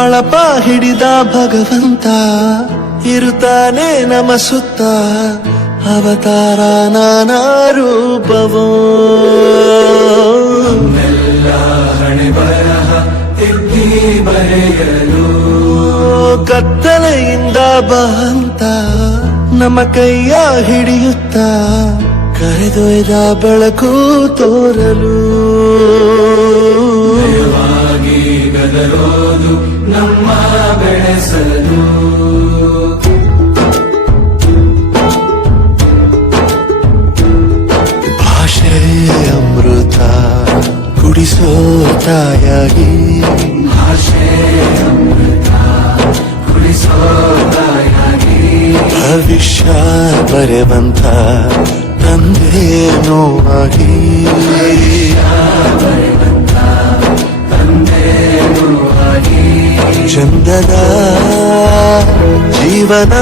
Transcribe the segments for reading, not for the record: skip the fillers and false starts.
ಬಳಪ ಹಿಡಿದ ಭಗವಂತ ಇರುತ್ತಾನೆ ನಮ ಸುತ್ತ ಅವತಾರ ನಾನಾ ರೂಪವೋ ಹಣೆ ಬರಹ ತಿದ್ದಿ ಬರೆಯಲು ಕತ್ತಲೆಯಿಂದ ಬಂತ ನಮ್ಮ ಕೈಯ ಹಿಡಿಯುತ್ತ ಕರೆದೊಯ್ದ ಬೆಳಕು ತೋರಲು ಗದರೋದು ನಮ್ಮ ಬೆಳೆಸಲು ಭಾಷೆ ಅಮೃತ ಕುಡಿಸೋ ತಾಯಾಗಿ ಭಾಷೆ ಅಮೃತ ಕುಡಿಸೋ ತಾಯಾಗಿ ಭವಿಷ್ಯ ಬರೆವಂತ ತಂದೇನೋ ಆಗಿ ಚಂದದ ಜೀವನ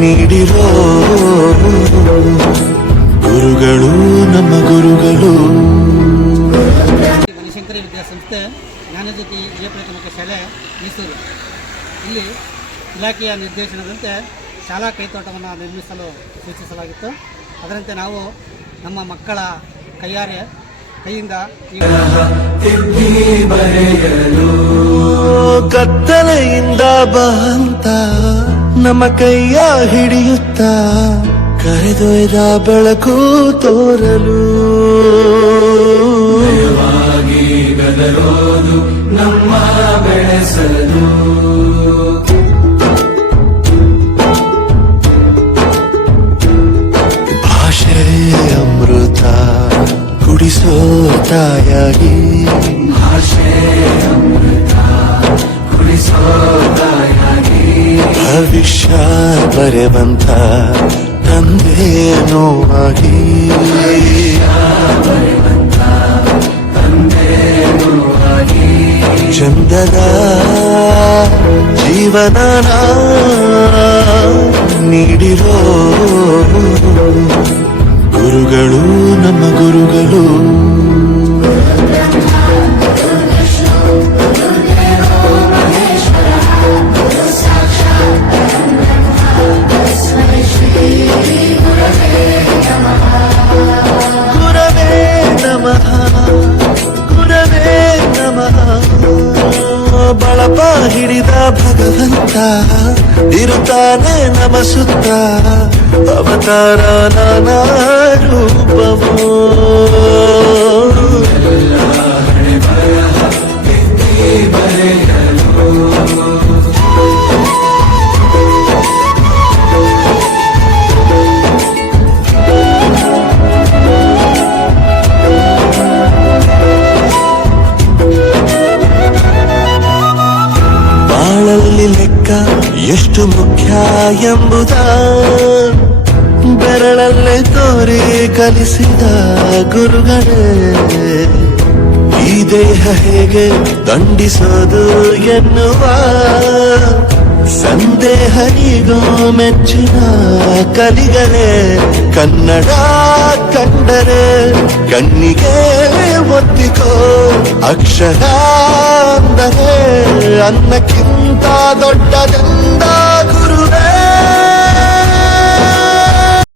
ನೀಡಿರೋ ಗುರುಗಳು ನಮ್ಮ ಗುರುಗಳು. ಬನಶಂಕರಿ ವಿದ್ಯಾಸಂಸ್ಥೆ ಜ್ಞಾನಜ್ಯೋತಿ ಹಿರಿಯ ಪ್ರಾಥಮಿಕ ಶಾಲೆ ಮೈಸೂರು. ಇಲ್ಲಿ ಇಲಾಖೆಯ ನಿರ್ದೇಶನದಂತೆ ಶಾಲಾ ಕೈತೋಟವನ್ನು ನಿರ್ಮಿಸಲು ಸೂಚಿಸಲಾಗಿತ್ತು. ಅದರಂತೆ ನಾವು ನಮ್ಮ ಮಕ್ಕಳ ಕೈಯಿಂದ ತಿದ್ದಿ ಬರೆಯಲು ಕತ್ತಲೆಯಿಂದ ಬಂತ ನಮ್ಮ ಕೈಯ ಹಿಡಿಯುತ್ತ ಕರೆದೊಯ್ದ ಬೆಳಕು ತೋರಲು ಗದರೋದು ನಮ್ಮ ಬೆಳೆಸಲು ಭಾಷೆ ಅಮೃತ ಕುಡಿಸೋ ತಾಯಾಗಿ ಭಾಷೆ ಅಮೃತ ಕುಡಿಸೋ ತಾಯಾಗಿ ಭವಿಷ್ಯ ಬರೆವಂತ ತಂದೇನೋ ಆಗಿ ಚಂದದ ಜೀವನ ನೀಡಿರೋ ಗುರುಗಳು ನಮ್ಮ ಗುರುಗಳು. ಗುರವೇ ನಮಃ ಗುರವೇ ನಮಃ ಬಳಪ ಹಿಡಿದ ಭಗವಂತ ಇರುತ್ತಾನೆ ನಮ ಸುತ್ತ ಅವತಾರ ನಾನಾ ರೂಪವೋ ಹಣೆ ಬರಹ ತಿದ್ದಿ ಬರೆಯಲು ಬಾಳಲ್ಲಿ ಲೆಕ್ಕ ಎಷ್ಟು ಮುಖ್ಯ ಎಂಬುದ ಬೆರಳಲ್ಲೇ ತೋರಿ ಕಲಿಸಿದ ಗುರುಗಳೇ. ಈ ದೇಹ ಹೇಗೆ ದಂಡಿಸೋದು ಎನ್ನುವ ಸಂದೇಹ ಈಗೋ ಮೆಚ್ಚಿನ ಕಲಿಗಳೇ. ಕನ್ನಡ ಕಂಡರೆ ಕಣ್ಣಿಗೆ ಒತ್ತಿಕೋ ಅಕ್ಷರ ಅಂದರೆ ಅನ್ನಕ್ಕಿಂತ ದೊಡ್ಡದೆಂದ